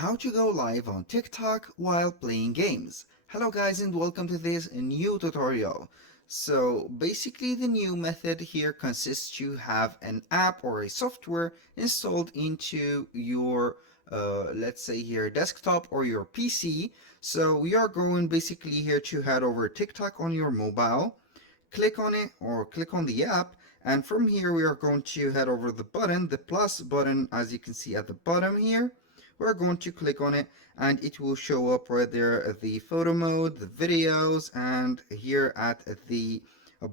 how to go live on TikTok while playing games. Hello guys and welcome to this new tutorial. So basically the new method here consists to have an app or a software installed into your let's say here desktop or your PC. So we are going basically here to head over TikTok on your mobile, click on it or click on the app, and from here we are going to head over the button, the plus button, as you can see at the bottom here. We're going to click on it and it will show up right there the photo mode, the videos, and here at the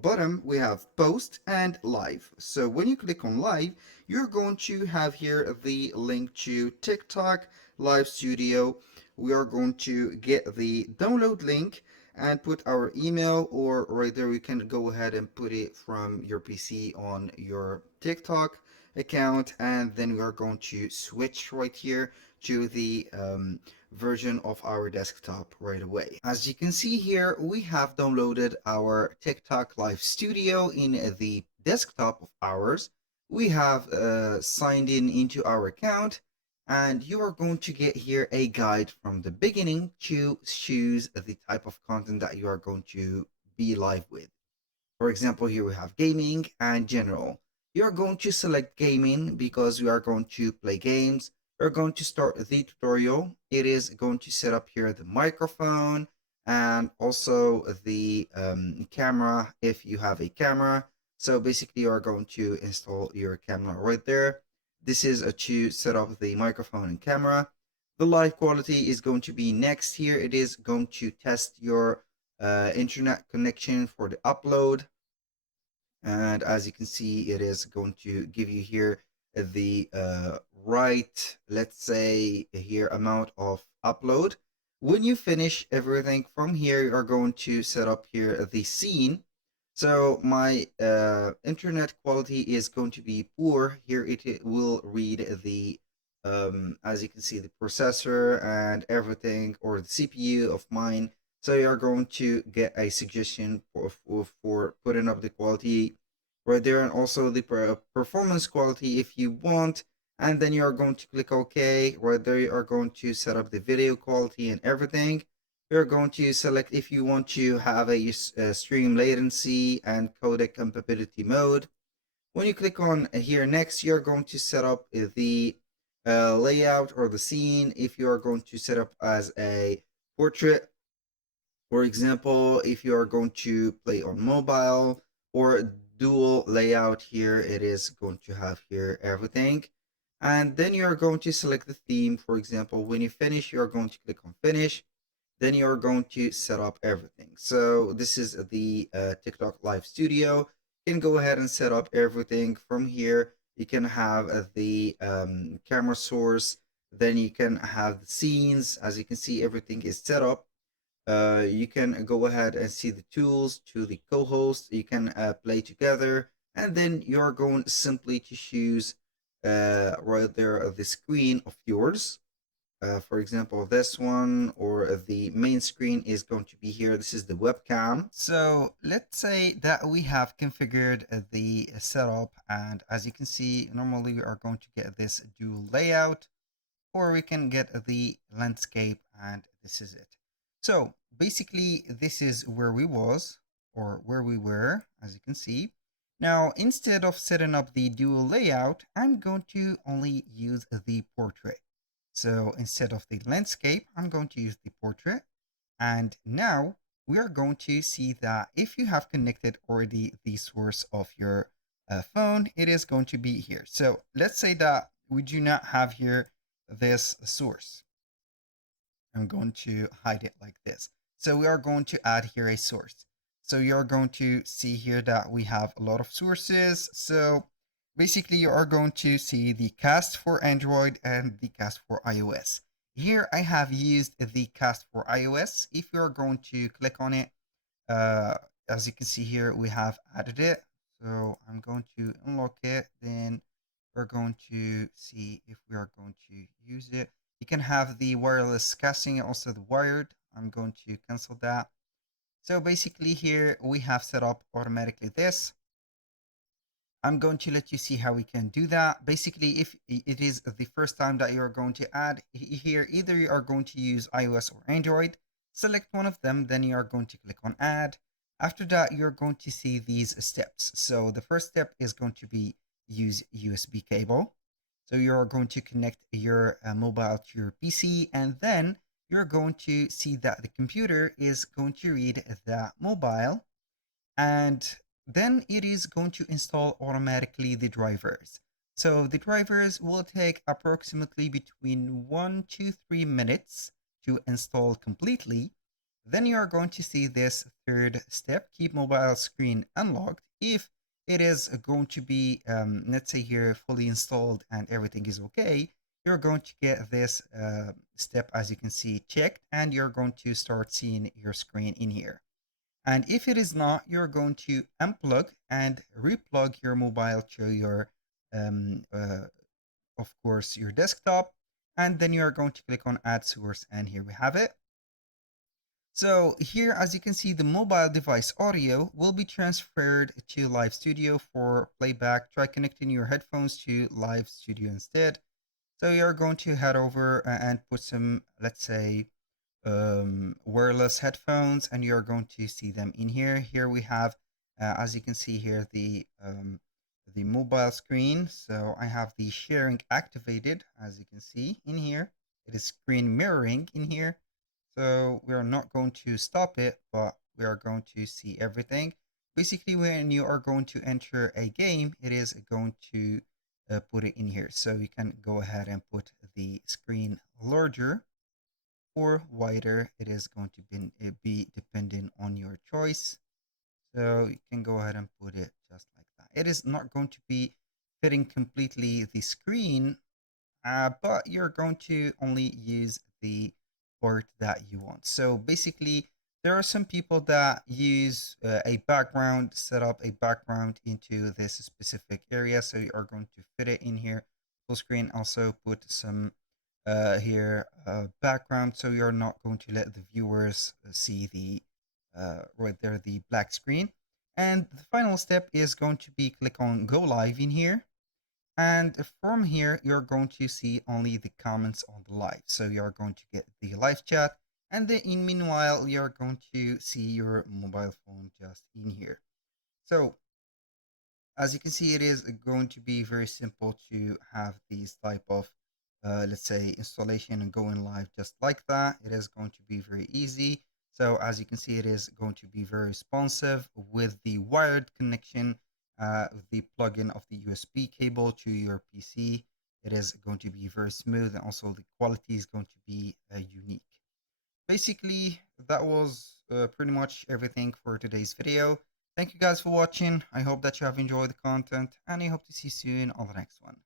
bottom we have post and live. So when you click on live, you're going to have here the link to TikTok Live Studio. We are going to get the download link and put our email, or right there we can go ahead and put it from your PC on your TikTok account, and then we are going to switch right here to the version of our desktop right away. As you can see here, we have downloaded our TikTok Live Studio in the desktop of ours. We have signed in into our account, and you are going to get here a guide from the beginning to choose the type of content that you are going to be live with. For example, here we have gaming and general. You're going to select gaming because we are going to play games. We're going to start the tutorial. It is going to set up here the microphone and also the camera if you have a camera. So basically you are going to install your camera right there. This is to set up the microphone and camera. The live quality is going to be next here. It is going to test your internet connection for the upload, and as you can see it is going to give you here the right, let's say here, amount of upload. When you finish everything from here, you are going to set up here the scene. So my internet quality is going to be poor here. It will read the as you can see, the processor and everything, or the CPU of mine. So you are going to get a suggestion for putting up the quality right there, and also the performance quality if you want. And then you are going to click OK. Right there you are going to set up the video quality and everything. You're going to select if you want to have a stream latency and codec compatibility mode. When you click on here next, you're going to set up the layout or the scene. If you are going to set up as a portrait, for example, if you are going to play on mobile, or dual layout, here it is going to have here everything. And then you are going to select the theme. For example, when you finish, you are going to click on finish. Then you are going to set up everything. So this is the TikTok Live Studio. You can go ahead and set up everything from here. You can have the camera source. Then you can have the scenes. As you can see, everything is set up. You can go ahead and see the tools to the co-host. You can play together, and then you're going simply to choose right there the screen of yours. For example, this one, or the main screen is going to be here. This is the webcam. So let's say that we have configured the setup, and as you can see, normally we are going to get this dual layout, or we can get the landscape, and this is it. So basically this is where we was, or where we were, as you can see. Now, instead of setting up the dual layout, I'm going to only use the portrait. So instead of the landscape, I'm going to use the portrait. And now we are going to see that if you have connected already the source of your phone, it is going to be here. So let's say that we do not have here this source. I'm going to hide it like this. So we are going to add here a source. So you're going to see here that we have a lot of sources. So basically you are going to see the cast for Android and the cast for iOS. Here I have used the cast for iOS. If you're going to click on it, as you can see here, we have added it. So I'm going to unlock it. Then we're going to see if we are going to use it. You can have the wireless casting, also the wired. I'm going to cancel that. So basically here we have set up automatically this. I'm going to let you see how we can do that. Basically, if it is the first time that you're going to add here, either you are going to use iOS or Android, select one of them, then you are going to click on add. After that, you're going to see these steps. So the first step is going to be use USB cable. So you're going to connect your mobile to your PC, and then you're going to see that the computer is going to read the mobile, and then it is going to install automatically the drivers. So the drivers will take approximately between 1 to 3 minutes to install completely. Then you are going to see this third step, keep mobile screen unlocked. If it is going to be, let's say here, fully installed and everything is okay, you're going to get this step, as you can see, checked, and you're going to start seeing your screen in here. And if it is not, you're going to unplug and replug your mobile to your, um, uh, of course, your desktop. And then you're going to click on add source, and here we have it. So here, as you can see, the mobile device audio will be transferred to Live Studio for playback. Try connecting your headphones to Live Studio instead. So you're going to head over and put some, let's say, wireless headphones, and you're going to see them in here. Here we have, as you can see here, the mobile screen. So I have the sharing activated, as you can see in here. It is screen mirroring in here. So we are not going to stop it, but we are going to see everything. Basically, when you are going to enter a game, it is going to put it in here. So you can go ahead and put the screen larger or wider. It is going to be depending on your choice. So you can go ahead and put it just like that. It is not going to be fitting completely the screen, but you're going to only use the part that you want. So basically, there are some people that use a background, set up a background into this specific area. So you are going to fit it in here. Full screen, also put some here background, so you're not going to let the viewers see the right there, the black screen. And the final step is going to be click on go live in here, and from here you're going to see only the comments on the live. So you're going to get the live chat, and then in meanwhile you're going to see your mobile phone just in here. So as you can see, it is going to be very simple to have these type of let's say installation and going live just like that. It is going to be very easy. So as you can see, it is going to be very responsive with the wired connection, the plug-in of the USB cable to your PC. It is going to be very smooth, and also the quality is going to be unique. Basically, that was pretty much everything for today's video. Thank you guys for watching. I hope that you have enjoyed the content, and I hope to see you soon on the next one.